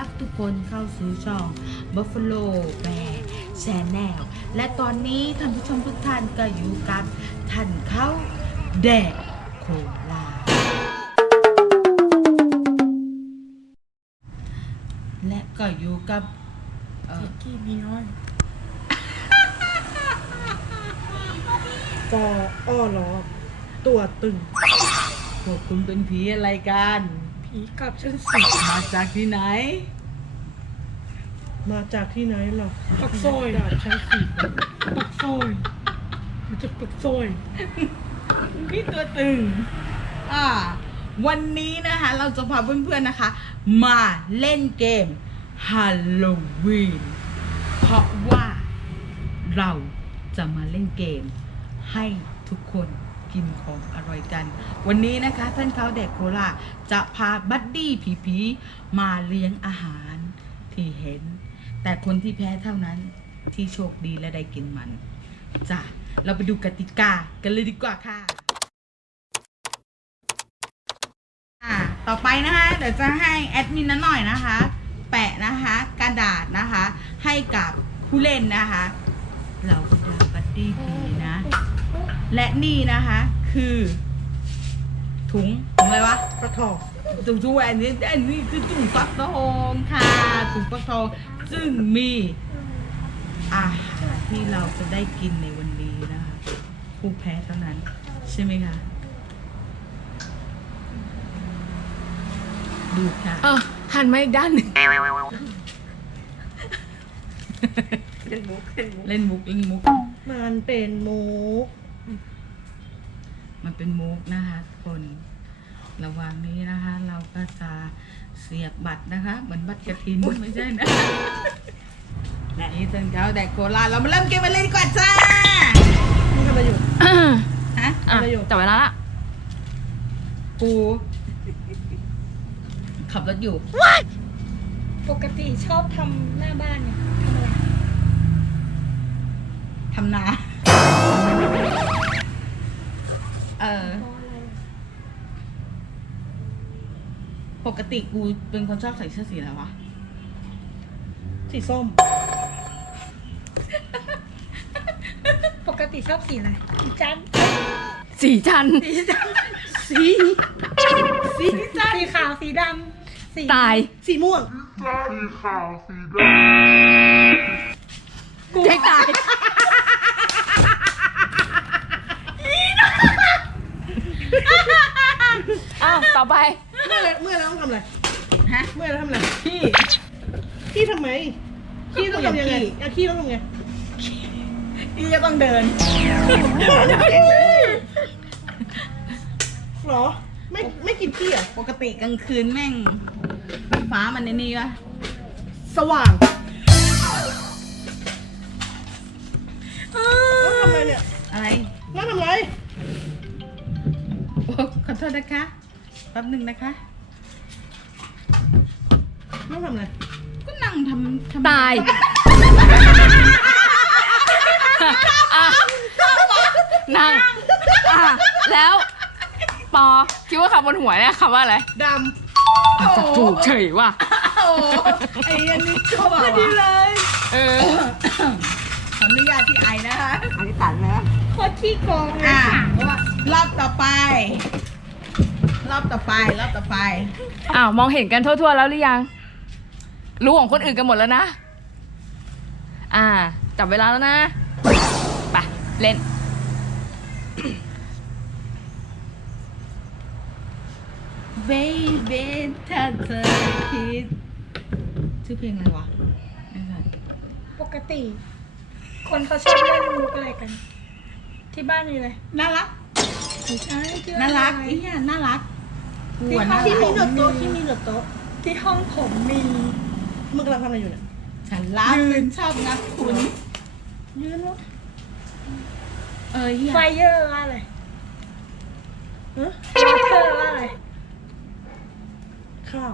รับทุกคนเข้าสู่ช่อง Buffalo Bear Channel และตอนนี้ท่านผู้ชมทุกท่านก็อยู่กับท่านเขาแดกโคลาและก็อยู่กับเอ่อกี้มีน้อยกออ้อล้อตัวตึงพวกคุณเป็นผีอะไรกัน ผีกลับชั้นสี่มาจากที่ไหน มาจากที่ไหนหรอปักซอยดาดชั้นสี่ปักซอยมาจากปักซอยพี่ตัวตึง อ่า วันนี้นะคะ เราจะพาเพื่อนๆนะคะ มาเล่นเกมฮาโลวีนเพราะว่าเราจะมาเล่นเกมให้ทุกคน กินของอร่อยกัน วันนี้นะคะท่านเขาเด็กโคราจะพาบัดดี้ผีๆมาเลี้ยงอาหารที่เห็น แต่คนที่แพ้เท่านั้นที่โชคดีและได้กินมันจ้ะเราไปดูกติกากันเลยดีกว่าค่ะอ่าต่อไปนะคะเดี๋ยวจะให้แอดมินนั้นหน่อยนะคะ แปะนะคะกระดาษนะคะ ให้กับผู้เล่นนะคะ เราจะบัดดี้ผี และนี่นะคะ คือ ถุงถุงอะไรวะปลาทองถุงถุงอันนี้อันนี้คือถุงฟักทองค่ะถุงฟักทองซึ่งมีอาหารที่เราจะได้กินในวันนี้นะคะ ผู้แพ้เท่านั้น ใช่ไหมคะดูค่ะเออหันมาอีกด้านหนึ่งเล่นมุกเล่นมุกเล่นมุกเล่นมุกมันเป็นมุก มันเป็นมุกนะคะทุกคน ระหว่างนี้นะคะ เราก็จะเสียบบัตรนะคะ เหมือนบัตรกระถินไม่ใช่นะนี่เตินเขาแดกโคราชเรามาเริ่มเกมกันเลยดีกว่าจ้ามึงทำอะไรอยู่ฮะอะประโยคจับเวลาละกูขับรถอยู่ ปกติชอบทำหน้าบ้านเนี่ยทำอะไรทำนา เออเพราะอะไรปกติกูเป็นคนชอบใส่เสื้อสีอะไรวะ สีส้ม ปกติชอบสีอะไรสีจันทร์สีจันทร์สีสีสีขาวสีดำสีตาย สีม่วงเจ๊ตายอ้าวต่อไป เมื่อไรเมื่อแล้วต้องทำอะไร ฮะ เมื่อแล้วทำอะไร พี่ ขี้ทำไมขี้ ต้องทำยังไงอะขี้ต้องทำไงพี่ก็ต้องเดินหรอ ไม่ไม่กินขี้เหรอะ ปกติกลางคืนแม่ง ฟ้ามันในนี่วะสว่างแล้วทำอะไรเนี่ยอะไรแล้วทำอะไรโอ้ขอโทษนะคะ แป๊บหนึ่งนะคะ แล้วทำอะไร ก็นั่งทำทำตาย อะนั่งอะแล้วปอคิดว่าคำบนหัวเนี่ยคำว่าอะไรดจะถูกเฉยว่ะโอ้ไอ้อันนี้ชั่วำพอดีเลยเออ ขออนุญาตที่ไอนะคะอันนี้ตันนะโคตรขี้โกงเลยอะค่ะรอบต่อไป รอบต่อไป รอบต่อไป อ้าว มองเห็นกันทั่วๆแล้วหรือยัง รู้ของคนอื่นกันหมดแล้วนะ อ่า จับเวลาแล้วนะไปเล่นเบเบถ้าเธอคิดชื่อเพลงอะไรวะไม่ใช่ปกติ คนเขาชอบเล่นมุกอะไรกัน ที่บ้านมีอะไรน่ารักไม่ใช่ที่น่ารักอะไรไอ้เนี่ยน่ารักกูที่อะเขาน่าที่รัมีกหนวดโต๊ะที่มีหนวดโต๊ะที่ห้องผมมีมึงกำลังทำอะไรอยู่เนี่ย ฉันรักฉันชอบงับคุณยืนแล้วเออเฮียไฟเยอร์ว่าอะไรฮะวอเตอร์ว่าอะไรข้าว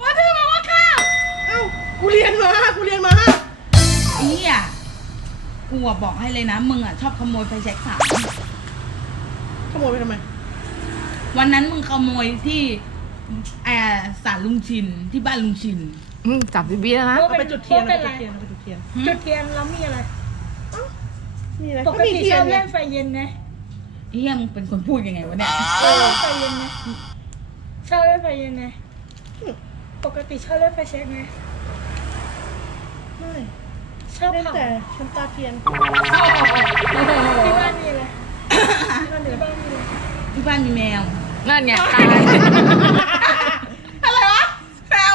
ว่าเธอมาว่าข้าวเอ้ากูเรียนมากูเรียนมาไอ้เฮียกูอะบอกให้เลยนะ มึงอะชอบขโมยไฟแช็กสามขโมยไปทำไม วันนั้นมึงขโมยที่ แอร์สารลุงชินที่บ้านลุงชิน อืมจับสิบีแล้วนะพวกเอาไปจุดเทียนเป็เอานไปไรจุดเทียนเอาไปจุดเทียนจุดเทียนแล้วมีอะไรมีอะไรปกก็มีติเทีชยอนบไงเล่นไฟเย็นไหมเฮียมึงเป็นคนพูดยังไงวะเนี่ยชอบเล่นไฟเย็นไหมชอบเล่นไฟเย็นไหมปกติชอบเล่นไฟเช็คไหมไม่ชอบเล่นเผาแต่ชนตาเทียนที่บ้านมีอะไรที่บ้านเดีที่ยวบ้านมีอะไรที่บ้านมีแมว นั่นไงตายอะไรวะแมว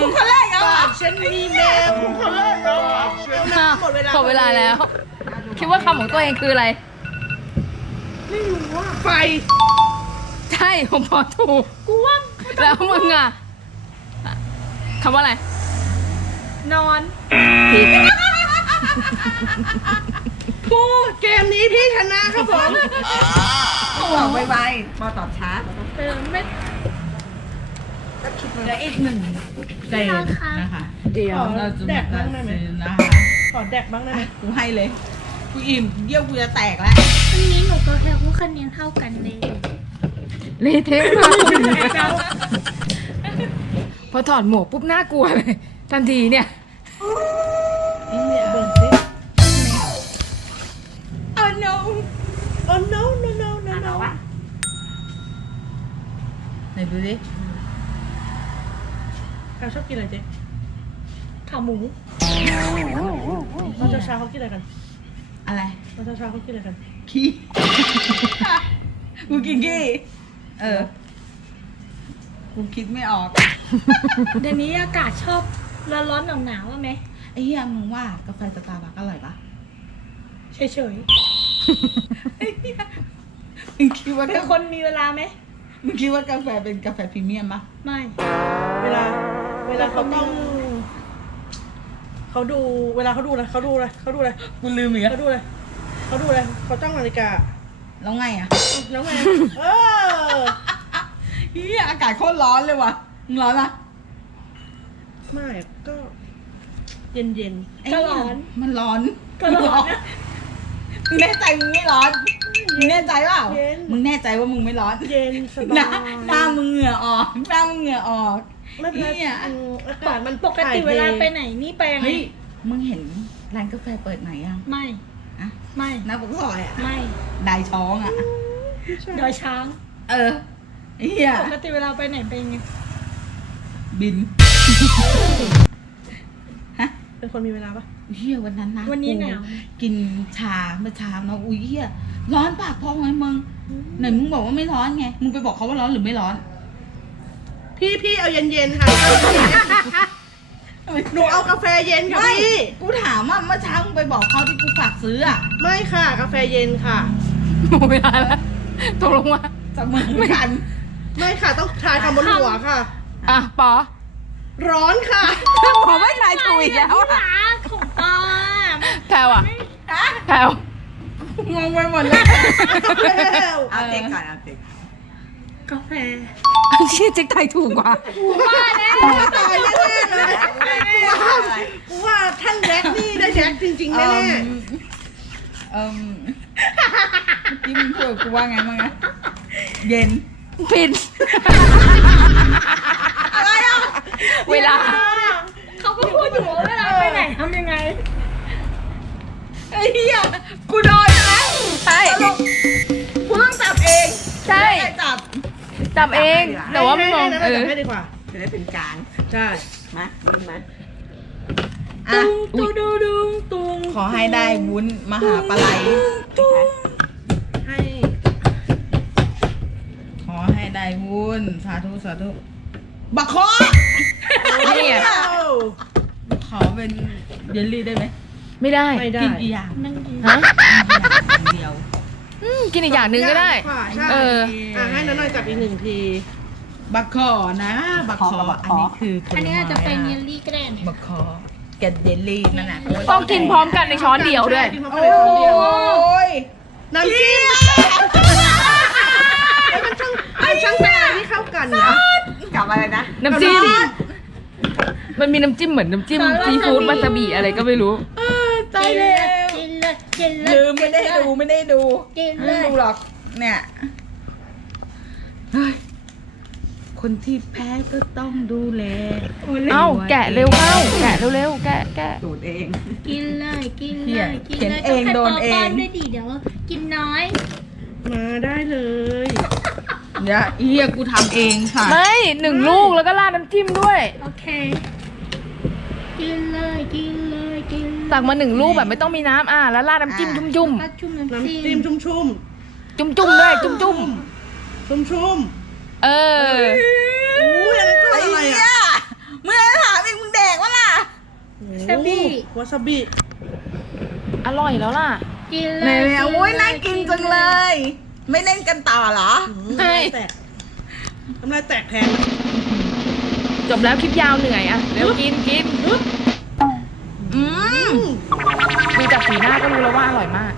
คุณคนแรกเหรอฉันมีแมวคนแรกแล้วหมดเวลาหมดเวลาแล้ว คิดว่าคำของตัวเองคืออะไร ไม่รู้ว่าไฟ ใช่ผมพอถูก กูว่าแล้วมึงอะคำว่าอะไร นอนผิด พูดเกมนี้พี่ชนะครับผมบอกไวๆพอตอบช้าเออไม่เหลืออีกหนึ่งเกมนะคะเดี๋ยวเราจะมาตัดสินนะคะขอแดกบ้างได้ไหมอะกูให้เลย กูอิ่มเยี่ยวกูจะแตกแล้ววันนี้หนูก็แค่พูดคะแนนเท่ากันเลยเละเทะมากพอถอดหมวกปุ๊บน่ากลัวเลย ทันทีเนี่ยเนี่ย ไหนดูดิเขาชอบกินอะไรเจ๊ขาหมูตอนเช้าๆเขากินอะไรกันอะไรตอนเช้าๆเขากินอะไรกัน ขี้กูกินขี้เออกูคิดไม่ออกเดี๋ยวนี้อากาศชอบร้อนร้อนหนาวหนาวๆอะไหมไอ้เหี้ยมึงว่ากาแฟสตาร์บัคอร่อยปะเฉยเฉยมึงคิดว่าๆเป็นกาคนมีเวลาไหม มึงคิดว่ากาแฟเป็นกาแฟพรีเมียมปะไม่ เวลา เวลาเขาต้องเขาดูเวลาเขาดูอะไรเขาดูอะไรเขาดูอะไรกูลืมอีกแล้วเขาดูอะไรเขาดูอะไรเขาจ้องนาฬิกาแล้วไงอะแล้วไงเออเหี้ยอากาศโคตรร้อนเลยว่ะมึงร้อนปะไม่ก็ เย็นเย็นไอ้เหี้ยมันร้อนก็ร้อนนะมึงแน่ใจมึงไม่ร้อน มึงแน่ใจเปล่ามึงแน่ใจว่ามึงไม่ร้อนๆเย็นสหบาน้ายหน้ามึงเหงื่อออกหน้ามึงเหงื่อออก ไม่เป็นไรเหี้ยอืมอากาศมันปกติเวลาไปไหนนี่ไปยังไงเฮ้ยมึงเห็นร้านกาแฟเปิดไหนยังไม่ อะไม่หน้าปากซอยอะไม่ได้ช้องอะดอยช้างเออไอ้เหี้ยปกติเวลาไปไหนไปยังไงบินฮะ เป็นคนมีเวลาปะเหี้ยวันนั้นนะวันนี้หนาว กูกินชาเมื่อเช้านะอุ้ยเหี้ย ร้อนปากพองไหมมึงไหนมึงบอกว่าไม่ร้อนไง มึงไปบอกเขาว่าร้อนหรือไม่ร้อน พี่พี่เอาเย็นเย็นๆค่ะหนูเอากาแฟเย็นค่ะไม่พี่ กูถามว่าเมื่อเช้ามึงไปบอกเขาที่กูฝากซื้ออะไม่ค่ะกาแฟเย็นค่ะหมดเวลาแล้วตกลงว่าจะเหมือนกัน ไม่ค่ะต้องทายคำบนหัวค่ะ อะปอร้อนค่ะขอไม่ทายถูกอีกแล้วอะร้านของป้าแพลวอะฮะแพลว งงไปหมดเลยแล้วเอาเจ๊ก่อนเอาเจ๊กาแฟเชี่ยเจ๊กทายถูกกว่าว่าแล้วตายแน่ๆเลยกูว่าท่านแจ็คนี่ได้แจ็คจริงๆแน่เอิ่มเมื่อกี้มึงพูดกับกูว่าไงมั้งนะเย็นผิดอะไรอะเวลา เขาก็พูดอยู่ว่าเวลาไปไหนทำยังไง ไอ้เหี้ยกูโดนแล้วใช่กูต้องจับเองใช่ ไม่ได้จับจับเองๆแต่ว่าไม่มองให้เออให้ให้ดีกว่าจะได้เป็นกลาง ใช่ มาดิ้นมาอะ ตุงตุงตุงตุงขอให้ได้วุ้นมหาปลาไหลให้ขอให้ได้วุ้น สาธุสาธุบักคอนี่อะขอเป็นเยลลี่ได้ไหม ไม่ได้ไม่ได้กินกี่อย่างนั่งดีฮะอย่างเดียวอืมกินอีกอย่างหนึ่งก็ได้ ค่ะใช่เออ อะให้น้าหน่อยจับอีกหนึ่งที บักคอนะ บักคออันนี้คือผลอันนี้อาจจะเป็นเยไม้ลลี่ก็ได้นะบักคอแกดเยลลี่นั่นน่ะต้องกินพร้อมกันในช้อนเดียวด้วย กินพร้อมโอกันในช้อนเดียว้ยน้ำจิ้มเอ้ยมันช่างมันช่างเป็นอะไรที่เข้ากันนะกลับอะไรนะน้ำจิ้ม มันมีน้ำจิ้มเหมือนน้ำจิ้มซีฟู้ดวาซาบิอะไรก็ไม่รู้ ใจเร็วกินเลยกินเลยลืมไม่ได้ดูไม่ได้ดูกินไม่เลยดูหรอกเนี่ยเฮ้ยคนที่แพ้ก็ต้องดูแลโอ้ยเล่นเอ้าแกะเร็วเข้าแกะเร็วๆแกะแกะสูตรเอง กินเลยกินเหี้เลยยกินเขียนเลยเอง ต้โดนให้เองป้อนด้วยดิเดี๋ยวกินน้อยมาได้เลยเดี๋ยวเฮียกูทำเองค่ะ ไม่หนึ่งลูกแล้วก็ราดน้ำจิ้มด้วยโอเค กินเลยกินเลยกินเลยตักมาหนึ่งลูกแบบไม่ต้องมีน้ำอะแล้วราดน้ำจิ้มจุ่มแล้วก็จุ่มน้ำน้ำจิ้จิ้มมชุ่มชุ่มๆจุ่มจุ่มๆด้วยจุ่มจุ่มชุ่มชุ่มๆเออ ๆอุ้ยอันนั้นก็ไอ้อะไรเหี้ยอะเมื่อถามเองมึงแดกวะล่ะซาบิ วาซาบิอร่อยแล้วล่ะกินเลเนี่ยยเนี่ยโอ้ยน่ากินจังเลย ไม่เล่นกันต่อเหรอใช่แตกทำลายแตกแทน จบแล้วคลิปยาวเหนื่อยอะเร็วกินกินอืมดูจากสีหน้าก็รู้แล้วว่าอร่อยมาก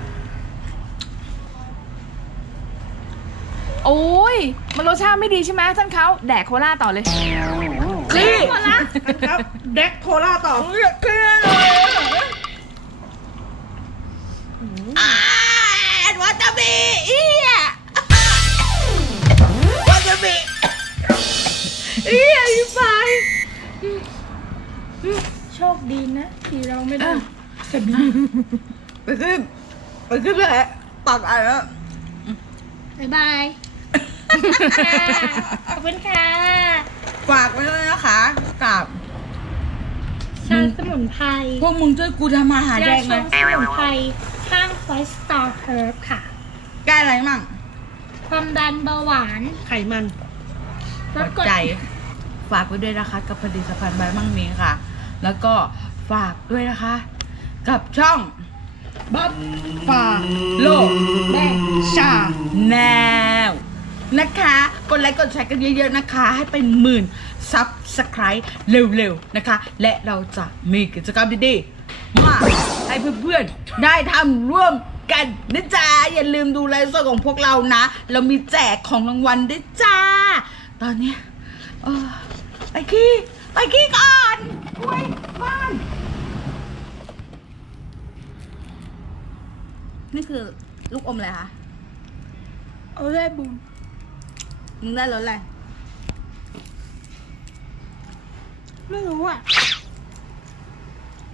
โอ้ย มันรสชาติไม่ดีใช่ไหมท่านเขาแดกโคลาต่อเลยนี่ครับแดกโคลาต่อเลือดเคลื่ ไปขึ้นเลยตักอะไรแล้วบ๊ายบายขอบคุณค่ะฝากไว้ด้วยนะคะกับชาสมุนไพรพวกมึงช่วยกูทำอาหารแดยางชไหมงสมุนไพรข้างไฟสตาร์เฮิร์บค่ะ แก้อะไรมั่ง ความดันเบาหวาน ไขมันลหัดวกรดใจฝากไว้ด้วยนะคะกับผลิตภัณฑ์ใบมั่งมีค่ะ แล้วก็ฝากด้วยนะคะ กับช่อง บัฟฟาโลแบชาแนวนะคะ กดไลค์กดแชร์กันเยอะๆนะคะ ให้เป็นหมื่นซับสไครต์เร็วๆนะคะ และเราจะมีกิจกรรมดีๆมาให้เพื่อนๆ ได้ทำร่วมกันนะจ๊ะ อย่าลืมดูไลฟ์สดของพวกเรานะ เรามีแจกของรางวัลด้วยจ้า ตอนเนี้ยเออไปขี้ไปขี้ก่อนกล้ยบ้าน นี่คือลูกอมอะไรคะเอาเลยบุญมึงได้รสอะไร ไม่รู้อะ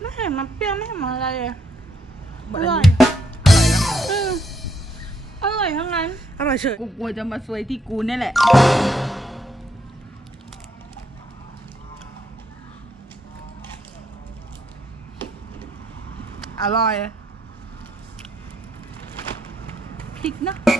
ไม่เห็นมันเปรี้ยวไม่เห็นมันอะไรเลยอร่อยอืมอร่อยทั้งนั้น อร่อยเฉยกูกลัวจะมาซวยที่กูเนี่ยแหละ อร่อย พริกนะ